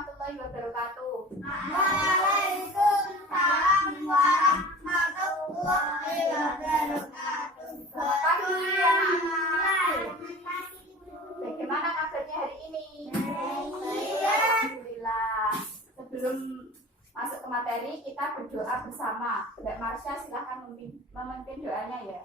warahmatullahi wabarakatuh. Waalaikumsalam warahmatullahi wabarakatuh. Selamat pagi anak-anak. Bagaimana kabarnya hari ini? Alhamdulillah. Sebelum masuk ke materi, kita berdoa bersama. Mbak Marsha silahkan memimpin doanya ya.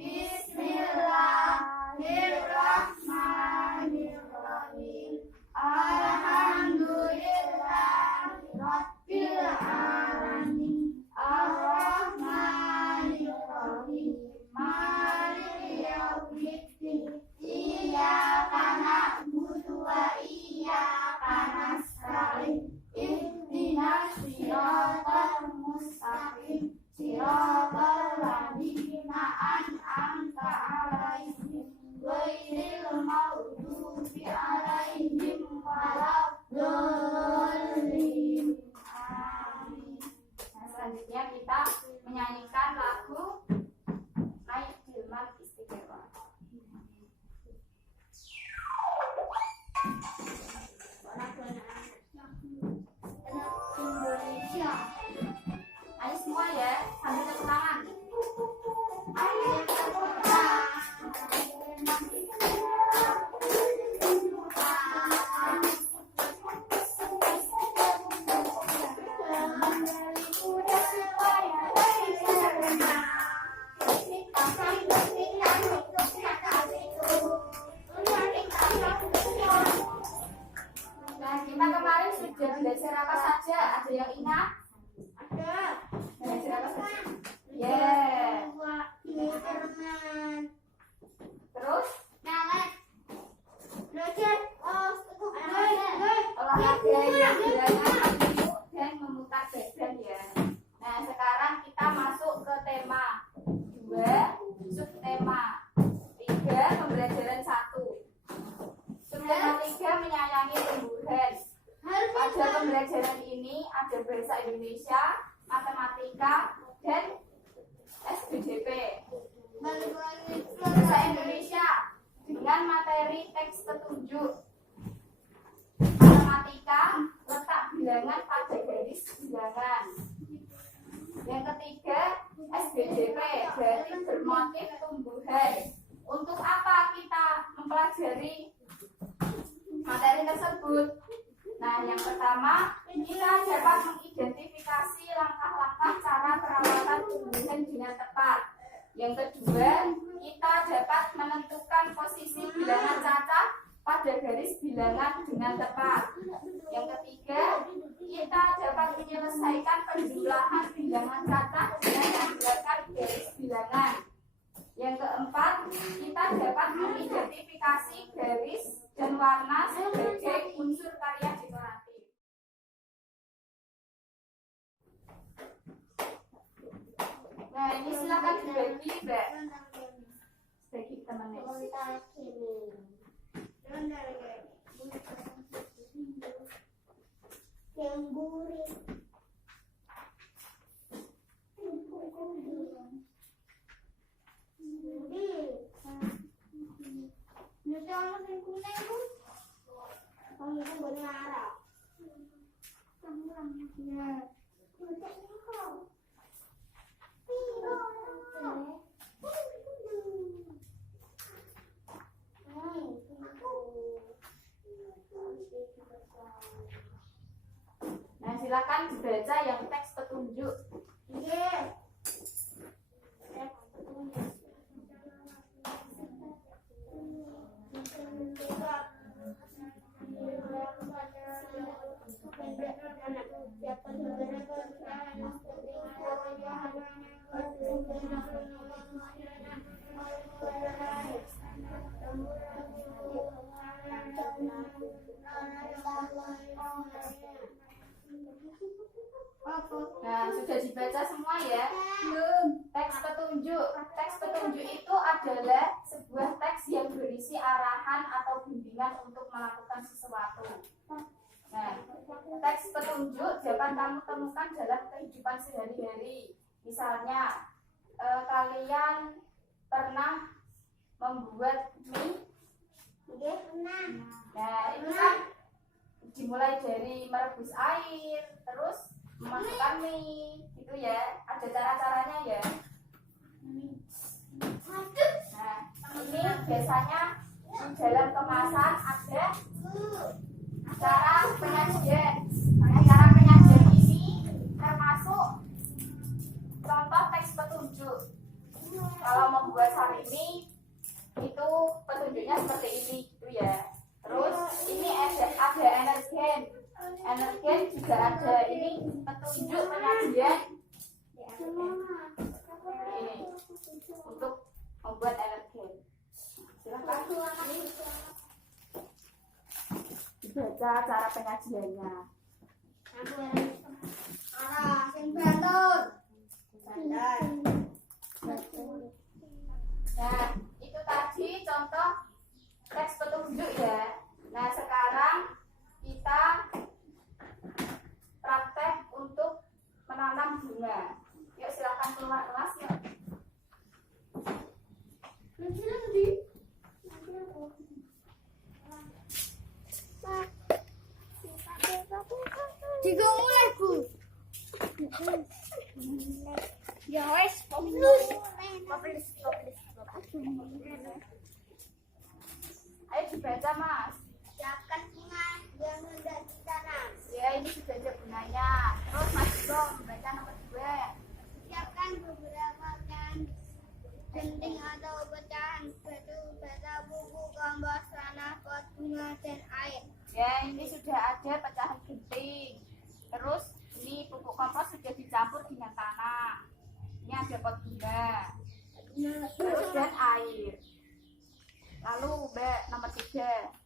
Bismillahirrahmanirrahim. Alhamdulillahirabbil alamin. Arrahmanirrahim. Maliki yaumiddin. Iyyaka na'budu wa iyyaka nasta'in. Ihdinas siratal mustaqim. Siratal ladzina an'amta 'alaihim ghairil maghdubi 'alaihim waladdallin. Amin. Nah, selanjutnya kita menyanyikan lagu Naik Jilmat Istiqomah. Indonesia. Ayo semua ya, sambil tepuk tangan. Ayo tepuk tangan. Nah, kita kemarin sudah belajar apa saja? Ada yang ingat? Belajar apa saja? Terus olahraga yang bilangan masuk dan memutar badan ya. Nah, sekarang kita masuk ke tema 2, subtema 3, pembelajaran 1. Subtema 3 menyayangi tumbuhan. Pada pembelajaran ini ada bahasa Indonesia, matematika, dan SBDP. Bahasa Indonesia dengan materi teks petunjuk. Matematika, letak bilangan pada garis bilangan. Yang ketiga, SBDP, berarti bermotif tumbuhan. Untuk apa kita mempelajari materi tersebut? Nah, yang pertama, kita dapat mengidentifikasi langkah-langkah cara perawatan tumbuhan dengan tepat. Yang kedua, kita dapat menentukan posisi bilangan cacah pada garis bilangan dengan tepat. Yang ketiga, kita dapat menyelesaikan penjumlahan bilangan cacah dengan menggunakan garis bilangan. Yang keempat, kita dapat mengidentifikasi garis dan warna sebagai unsur karya dekoratif. Nah, ini silakan dibagi, Mbak. Bagi temannya. Yang gurih. Nah, silakan dibaca yang teks petunjuk. Nah, sudah dibaca semua ya? Teks petunjuk. Teks petunjuk itu adalah sebuah teks yang berisi arahan atau bimbingan untuk melakukan sesuatu. Nah, teks petunjuk dapat kamu temukan dalam kehidupan sehari-hari. Misalnya, kalian pernah membuat mie. Nah, Nah, itu kan dimulai dari merebus air, terus memasukkan mie, gitu ya. Ada cara-caranya ya. Nah, ini biasanya di dalam kemasan ada cara penyajian. Nah, cara penyajian ini termasuk contoh teks petunjuk. Kalau membuat sarimi itu petunjuknya seperti ini, gitu ya. Terus ini ada energen. Energen juga ada. Ini petunjuk penyajian ini untuk membuat energen. Silakan dibaca cara penyajiannya. Nah, itu tadi contoh teks petunjuk ya. Nah, sekarang kita praktek untuk menanam bunga. Yuk silakan keluar kelas yuk. Tiga mulai ku. Ya wes, populis. Ayo dibaca mas. Siapkan bunga yang hendak ditanam. Ya ini sudah ada bunganya. Terus mas dong baca nomor 2. Siapkan beberapa kan genting atau pecahan batu bata buku gambar tanah pot bunga dan air. Ya ini sudah ada pecahan genting. Terus ini pupuk kompos sudah dicampur dengan tanah. Ini ada pot bunga. Terus dan air. Lalu Mbak nomor 3.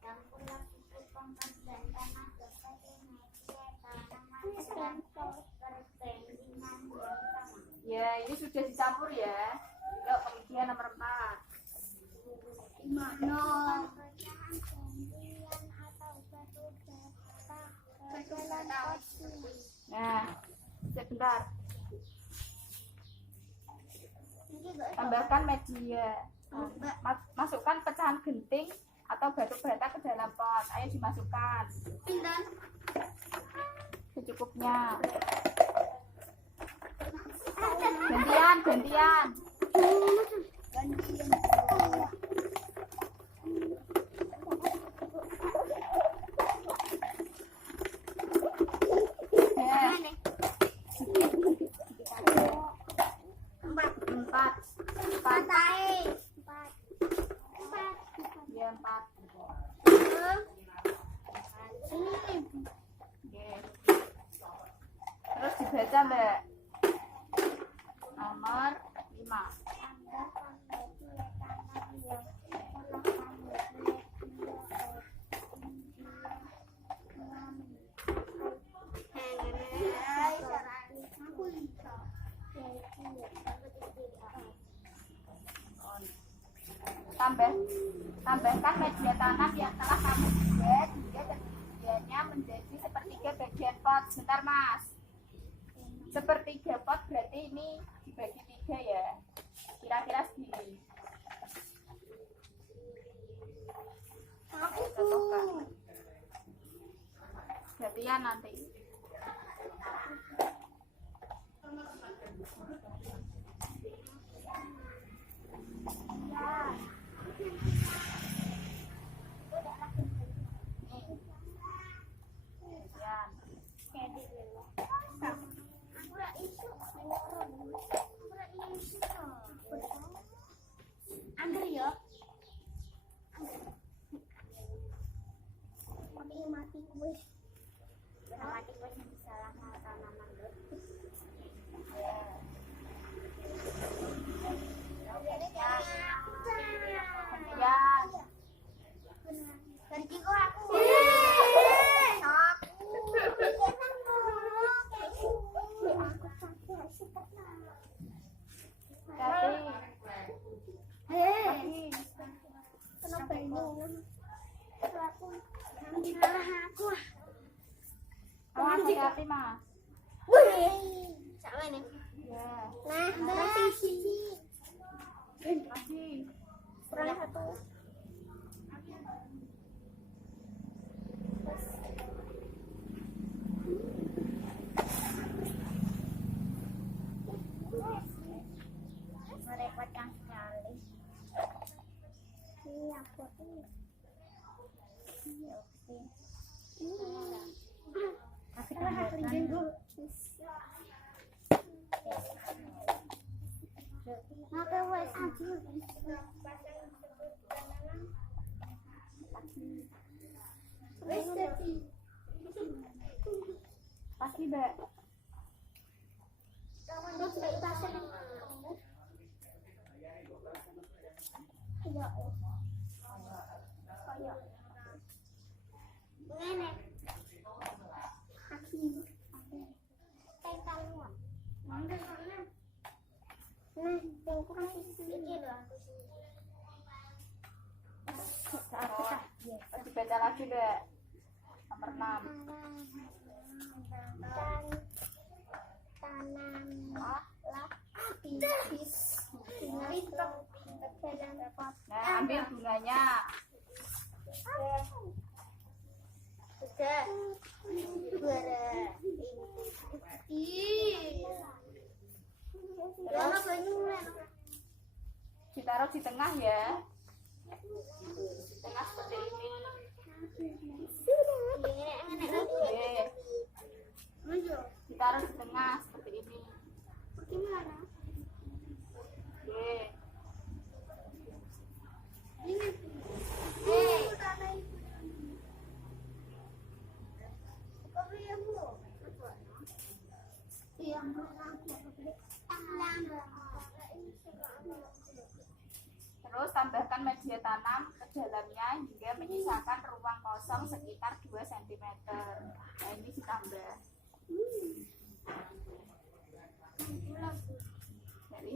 Campurlah pupuk kompos dan tanah dapat media tanaman dengan perbandingan yang sama. Ya ini sudah dicampur ya. Yuk kemudian nomor 4. Pecahan gantian atau batu bata ke dalam pot bunga. Nah, sebentar. Tambahkan media. Masukkan pecahan genting atau batu bata ke dalam pot. Ayo dimasukkan. Pindah. Secukupnya. Gantian. Empat. Ya 4. Terus dibaca Mbak. Nomor 5. Tambahkan media tanam yang telah kamu buat hingga ketinggiannya menjadi sepertiga bagian pot. Sebentar mas. Sepertiga pot berarti ini dibagi 3 ya. Kira-kira segini. Gantian nanti. Ambil ya. Mati kuis. Mati kuis yang salah mau tanaman dulu. Berjigo aku. Kenapa ini? Aku. Hati-hati mas. Wih, sama nih. Ya. Nah, Lagi. Kurang satu. Merepotkan sekali. Ini apa ini? Tapi Pasti, Mbak. Dibaca lagi, Mbak. Nomor 6. Nah, ambil bunganya. Sudah. Ditaruh di tengah ya. Di tengah seperti ini. Oke. Ditaruh di tengah seperti ini. Oke. Terus tambahkan media tanam ke dalamnya hingga menyisakan ruang kosong sekitar 2 cm. Nah, ini ditambah.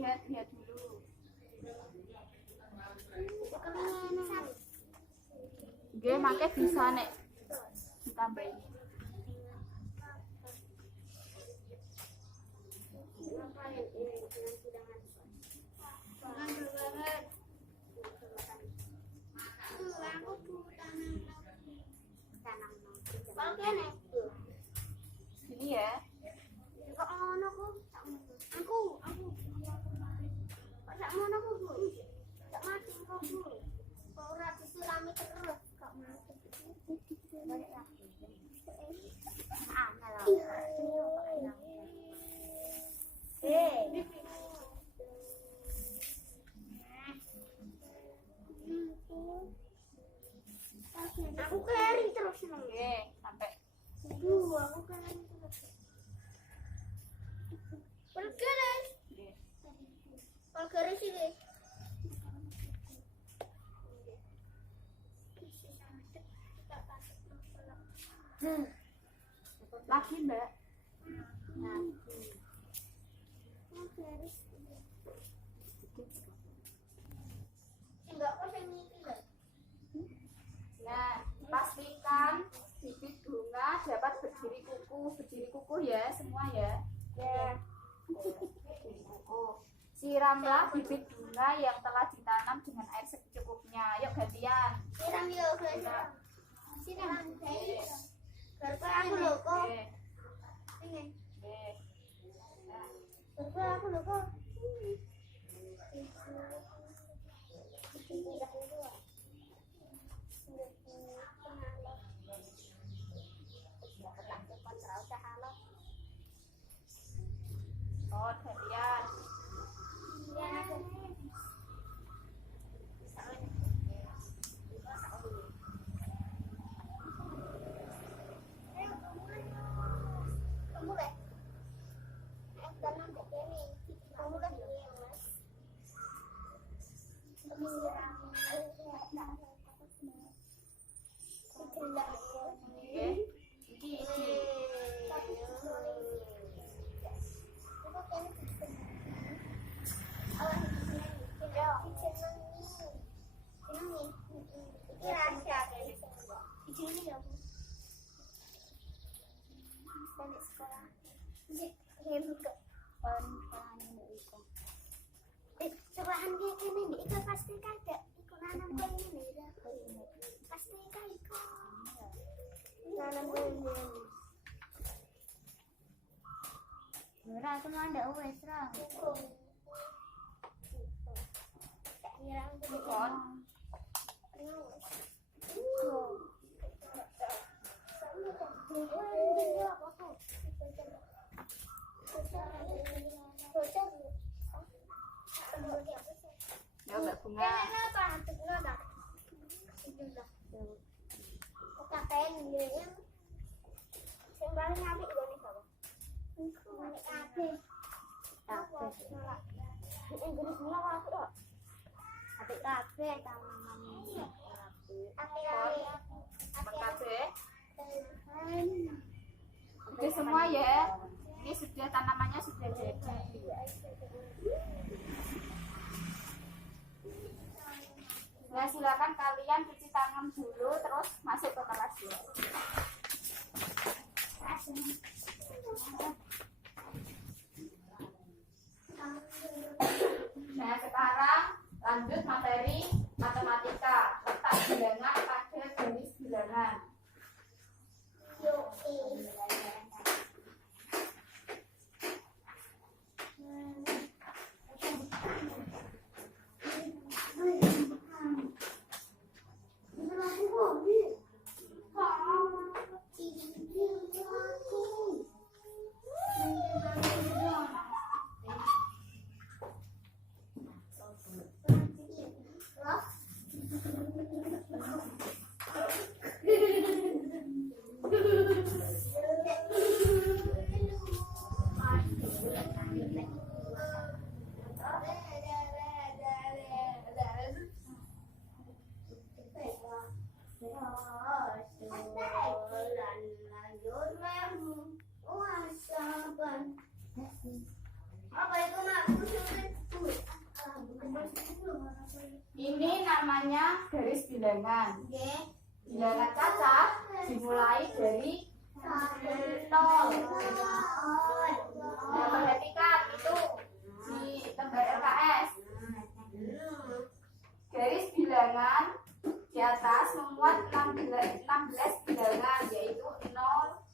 Nah, lihat dulu. Oke, makanya bisa nek ditambahin. Ini ya. Aku kering terus nih. Oke, sampai Aku kering terus. Pergeres. Oke. Pergeres ini. Lagi, Mbak. Enggak kok yang ini loh. Nah, pastikan bibit bunga dapat berdiri kuku ya, semua ya. Ya. Berdiri kuku. Siramlah bibit bunga yang telah ditanam dengan air secukupnya. Yuk gantian. Siram yuk, siram. Siram. Garpa aku loh kok. Oke. Ini. Oke. Garpa aku loh kok. Oh, gantian. Kamu deh. Tanam deh ini. Kamu kan ini mas. Oke. Iki. Serahan kayak gini nih, itu pasti kagak ikut nanam kau ini nih, pasti kan ikut nanam kau ini. Murah aku mau ada wes lah. Kira untuk Ikut. Ya Mbak Bunga. Makasih. Oke semua ya. Ini sudah tanamannya sudah jadi. Nah, silakan kalian cuci tangan dulu terus masuk ke kelas ya. Nah, sekarang lanjut materi matematika. Letak bilangan pada garis bilangan. Ini namanya garis bilangan. Bilangan cacat dimulai dari 0. Nah, perhatikan itu di lembar LKS. Garis bilangan di atas memuat 16 bilangan, yaitu 0,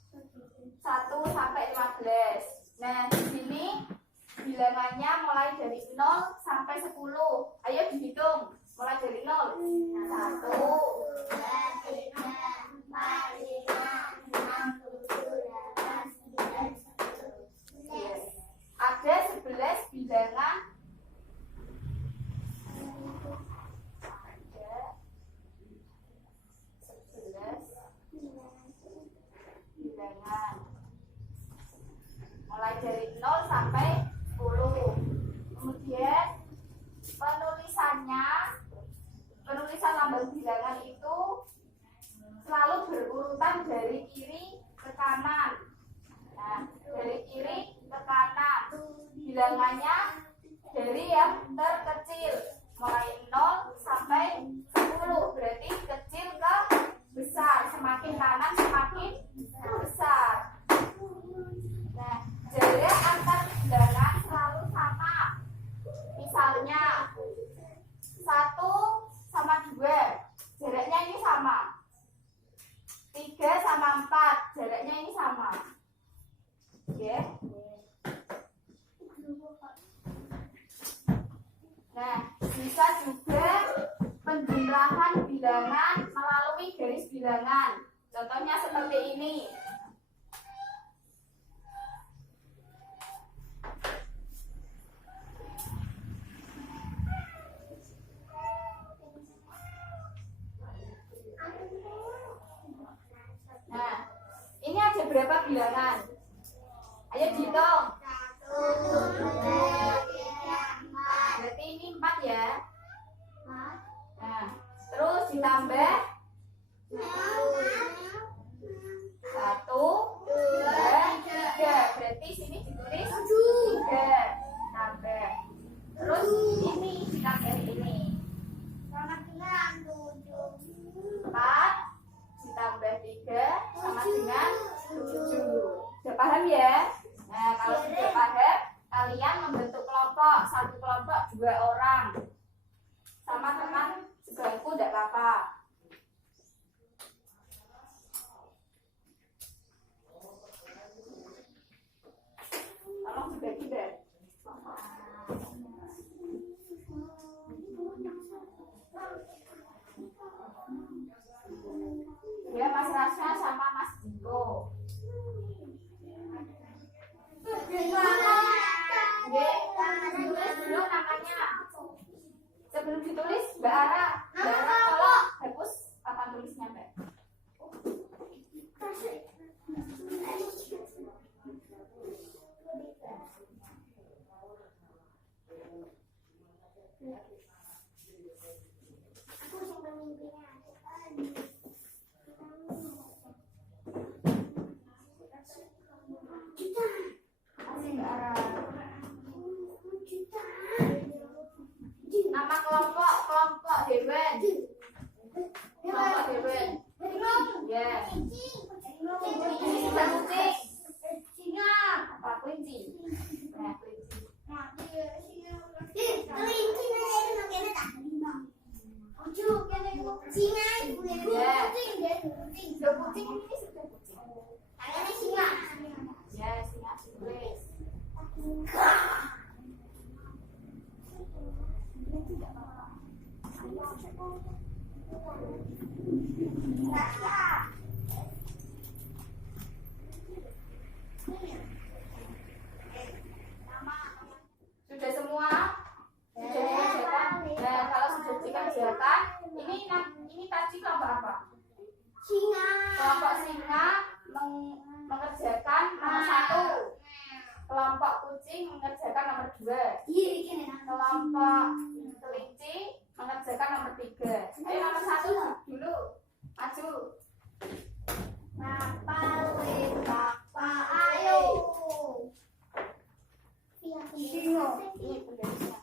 1 sampai 15. Nah, di sini bilangannya mulai dari 0 sampai 10. Ayo dihitung. Mulai dari 0. 1, 2, 3, 4, 5, 6, 7, 8, 9, 10. Ada 11 bilangan. Ada 11 bilangan. Mulai dari 0 sampai 10. Kemudian penulisan lambang bilangan itu selalu berurutan dari kiri ke kanan. Nah, dari kiri ke kanan. Bilangannya dari yang terkecil, mulai 0 sampai 10. Berarti kecil ke besar. Semakin kanan semakin besar. Nah, jarak antar bilangan selalu sama. Misalnya 1 sama 2, jaraknya ini sama. 3 sama 4, jaraknya ini sama. Oke. Nah, bisa juga penjumlahan bilangan melalui garis bilangan. Contohnya seperti ini. Nah, ini ada berapa bilangan? Ayo dihitung. 1, 2, 3, 4. Berarti ini 4 ya. Nah, terus ditambah 1, 2, 3. Berarti sini ditulis 3. Tambah. Terus ini ditambah ini. 4 ditambah 3 sama dengan 7. Sudah paham ya? Nah, kalau sudah paham, kalian membentuk kelompok. Satu kelompok 2 orang. Rasha sama Mas Diko. Ditulis dulu namanya. Sebelum ditulis, Mbak Ara tolong hapus papan tulisnya, Mbak. Nama kelompok hewan. Kelompok hewan. Ya. Ini sudah kucing. Apa kelinci? Nah, kelinci. Sudah kucing ini sudah kucing. Ya, singa tulis. Sudah semua? Sudah dikerjakan? Nah, kalau sudah dikerjakan, ini tadi kelompok apa? Kelompok singa mengerjakan nomor 1. Kelompok kucing mengerjakan nomor 2. Kelompok kelinci mengerjakan nomor 3. Ayo nomor 1 dulu. Maju. Ini tulisnya.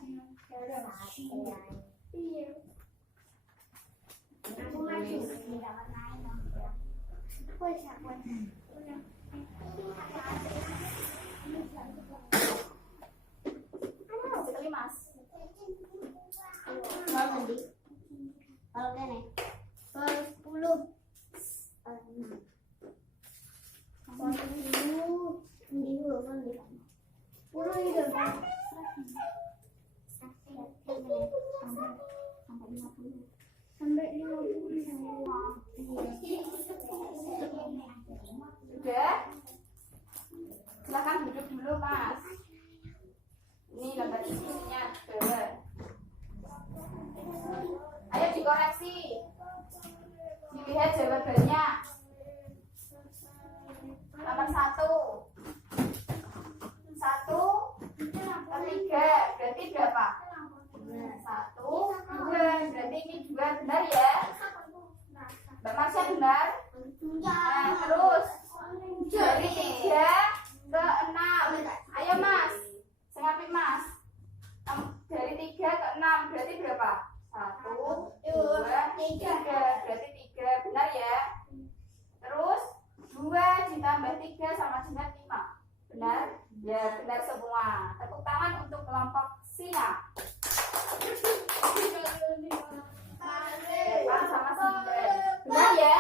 Sekali Mas. Sudah? Silahkan duduk dulu Mas. Ini gambar isinya bawah. Ayo dikoreksi. Dilihat jawabannya. Nomor 1. 1 per 3 berarti berapa? 1, 2 berarti ini 2 benar ya? Mbak Marsha benar? Nah, terus dari 3 ke 6. Ayo Mas, sengapi Mas. Dari 3 ke 6 berarti berapa? 1, 2, 3 berarti 3 benar ya? Terus 2 ditambah 3 sama dengan 5 benar? Ya benar semua. Tepuk tangan untuk kelompok singa. Depan sama 9 benar ya?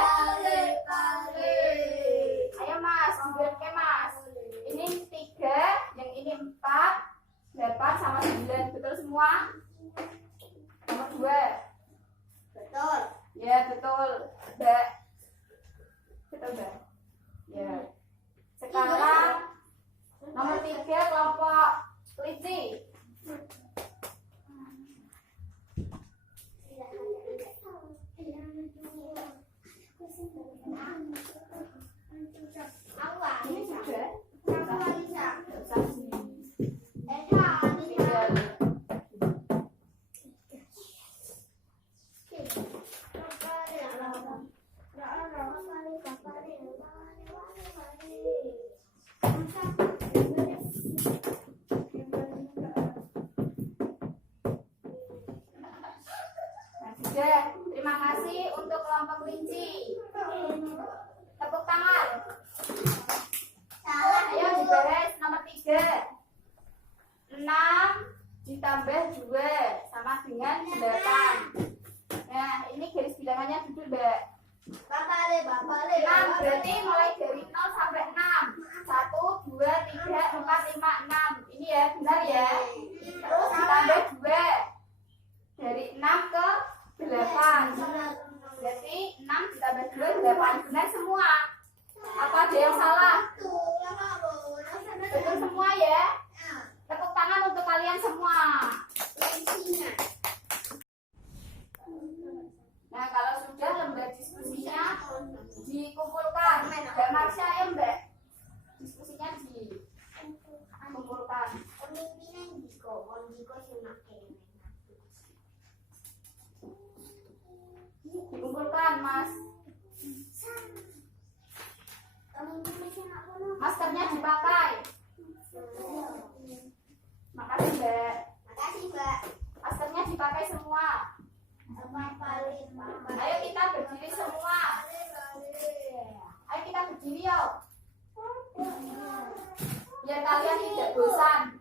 Ayo Mas, 9 ke Mas. Ini 3, yang ini 4, 8 sama 9 betul semua? Nomor 2 betul. Ya betul Mbak. Betul Mbak. Ya. Sekarang nomor 3 kelompok kelinci. Ini sudah. Sudah, terima kasih untuk kelompok kelinci. Tepuk tangan. Ayo dibahas nomor 3. 6 ditambah 2 sama dengan 8. Nah, ini garis bilangannya duduk, Mbak. 6 berarti mulai dari 0 sampai 6. 1, 2, 3, 4, 5, 6. Ini ya, benar ya. Terus ditambah 2. Dari 6 ke 8. Berarti 6 ditambah 2 8. Benar semua. Mbak Marsha, ayo Mbak. Diskusinya dikumpulkan. Pemimpinan Jiko semakin Dikumpulkan, Mas. Maskernya dipakai. Makasih, Mbak. Makasih, Mbak. Maskernya dipakai semua. Ayo kita berdiri semua. Ayo kita berdiri yuk. Biar kalian tidak bosan.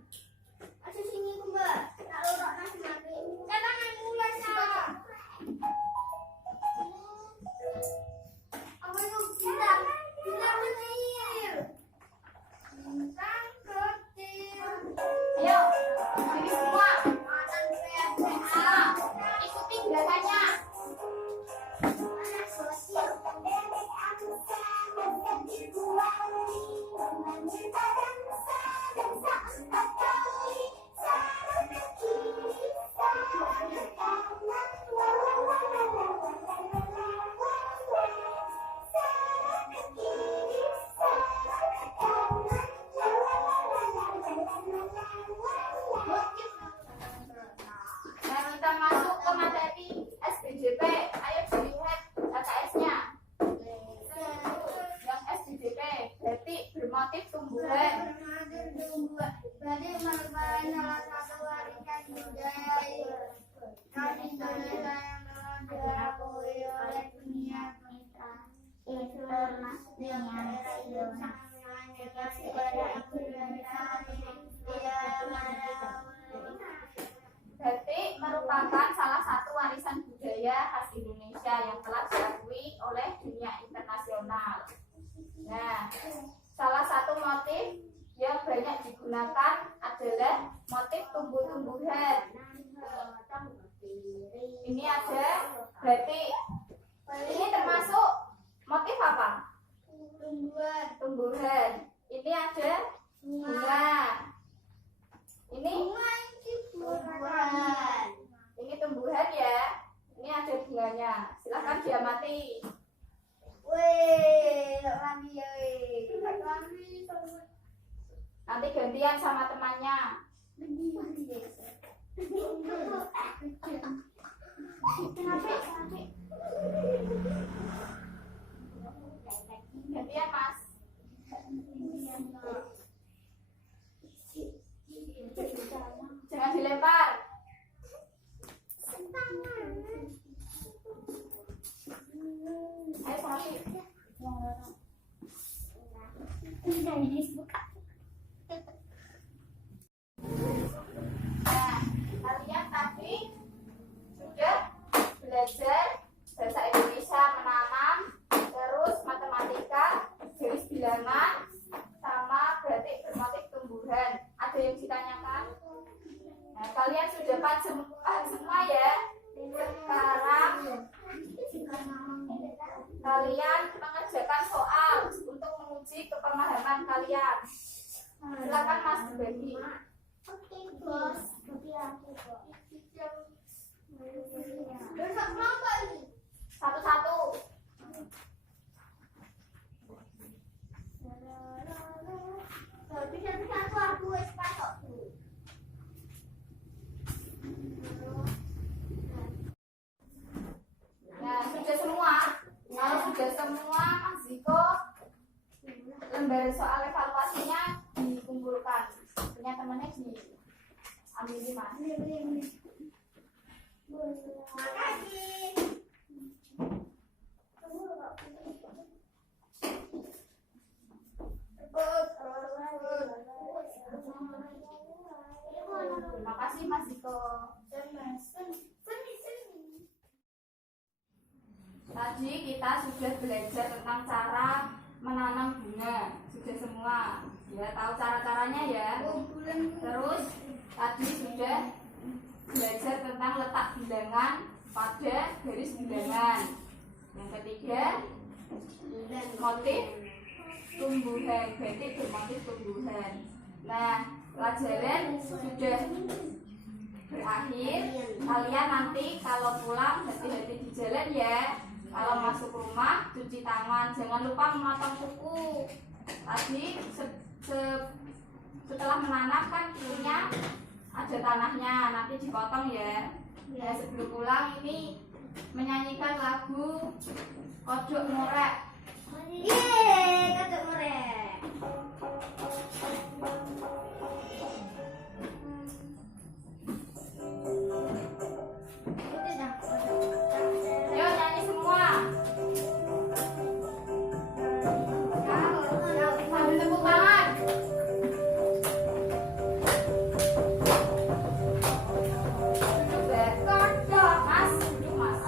Ayo sini, Mbak. Tak lorok nasi mati. Jangan mulai salah. Apa itu bintang? Bintang kecil. Bintang kecil. Ayo, berdiri semua. Makan kreatif. Semua. Ikuti gerakannya. Nah, kita masuk ke materi SDGP. Ayo dilihat KKS-nya. Yang SDGP berarti bermotif tumbuhan. Berarti merupakan salah satu warisan budaya tradisional yang diakui oleh dunia internasional. Berarti merupakan salah satu warisan budaya khas Indonesia yang telah diakui oleh dunia internasional. Nah, salah satu motif yang banyak digunakan adalah motif tumbuh-tumbuhan. Ini ada batik. Ini termasuk motif apa? Tumbuhan. Ini ada bunga. Ini tumbuhan ya. Ini ada bunganya. Silahkan diamati. Nanti gantian sama temannya. Gantian, Mas. Jangan dilempar. Ayo sama Nah, kalian tadi sudah belajar bahasa Indonesia menanam, terus matematika, garis bilangan, sama batik bermotif tumbuhan. Ada yang ditanyakan? Nah, kalian sudah paham semua ya? Sekarang kalian mengerjakan soal untuk menguji kepemahaman kalian. Silakan Mas berbagi. Oke, bos. Satu-satu. Satu aku wis patok dulu. Nah, sudah semua. Kalau sudah semua, Mas Ziko, lembar soal evaluasinya dikumpulkan. Punya temannya diambil Mas. Makasih. Terima kasih Mas Ziko. Tadi kita sudah belajar tentang cara menanam bunga. Sudah semua. Ya, tahu cara-caranya ya. Terus tadi sudah belajar tentang letak bilangan pada garis bilangan. Yang ketiga, motif tumbuhan, batik bermotif tumbuhan. Nah, pelajaran sudah berakhir. Kalian nanti kalau pulang hati-hati di jalan ya. Kalau masuk rumah cuci tangan, jangan lupa memotong kuku. Tadi setelah menanam kan kukunya ada tanahnya, nanti dipotong ya. Ya sebelum pulang ini menyanyikan lagu Kodok Morek. Yeay, kodok morek. Yuk nyanyi semua. Sambil tepuk tangan. Duduk deh. Kodok, Mas. Duduk, Mas.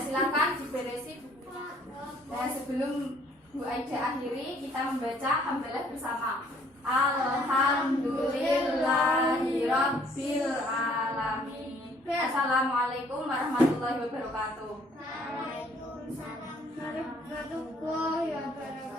Silakan diberesi bukunya. Nah, sebelum Bu Aida akhiri, kita membaca hamdalah bersama. Alhamdulillahirabbil alamin. Assalamualaikum warahmatullahi wabarakatuh. Waalaikumsalam warahmatullahi wabarakatuh.